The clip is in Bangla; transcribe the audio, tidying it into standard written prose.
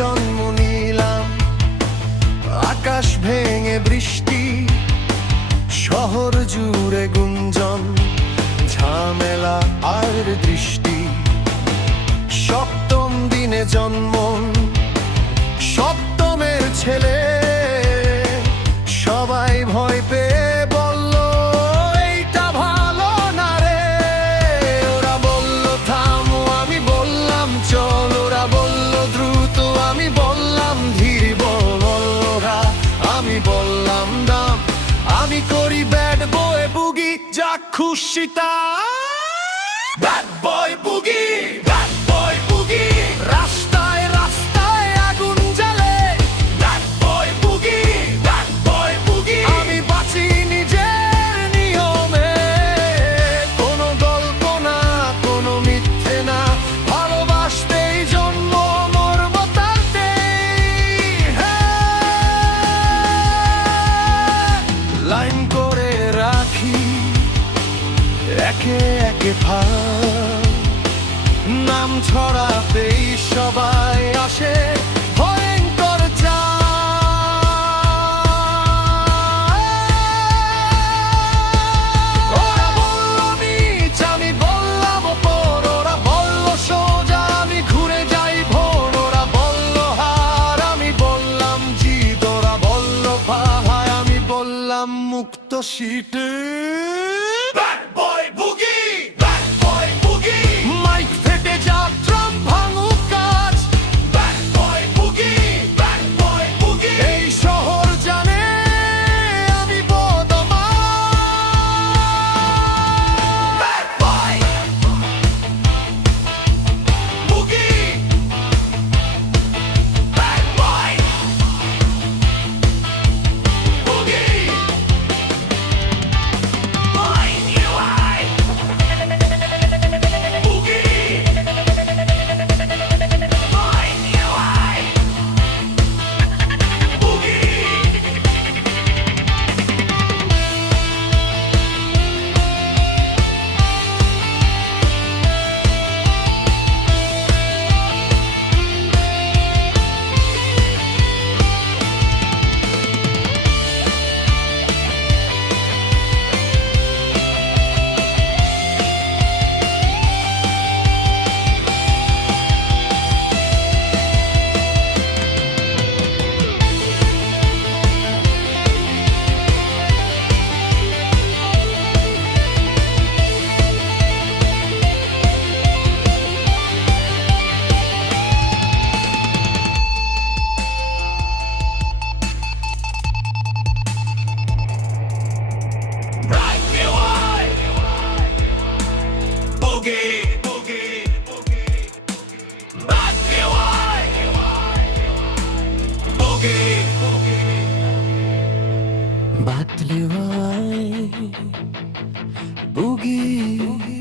জন্ম নিলাম আকাশ ভেঙে বৃষ্টি, শহর জুড়ে গুঞ্জন, ঝামেলা আর দৃষ্টি। সপ্তম দিনে জন্ম, সপ্তমের ছেলে, সবাই ভয় পেয়ে বলল এইটা ভালো না রে। ওরা বলল থামো, আমি বললাম চল। ওরা বলল দ্রুত, আমি বললাম ধীর। বলরা আমি বললাম দাম। আমি করি ব্যাড বয় বুগি, যা খুশি তা। Bad boy বুগি, bad boy বুগি। রাস্তায় রাস্তায় আগুন জ্বলে, ব্যাড বয় বুগি, ব্যাড বয় বুগি। আমি বাঁচি নিজের নিয়মে, কোনো গল্প না, কোনো মিথ্যে না। ভালোবাসতেই জন্ম, মরব তাতেই। লাইন করে রাখি একে একে ভাগ, নাম ছড়াতেই সবাই আসে ভয়ঙ্কর চা। ওরা বলল নিচ, আমি বললাম ওপর। ওরা বলল সোজা, আমি ঘুরে যাই ভোর। ওরা বলল হার, আমি বললাম জিত। ওরা বলল ভাই, আমি বললাম মুক্ত seat. Bad boy বুগি, bad boy বুগি। Mic ফেটে যাক, ড্রাম ভাঙুক কাজ, ব্যাড বয় বুগি, ব্যাড বয় বুগি। এই শহর জানে আমি বদমাশ। Bad boy বুগি, bad boy বুগি। Boogie,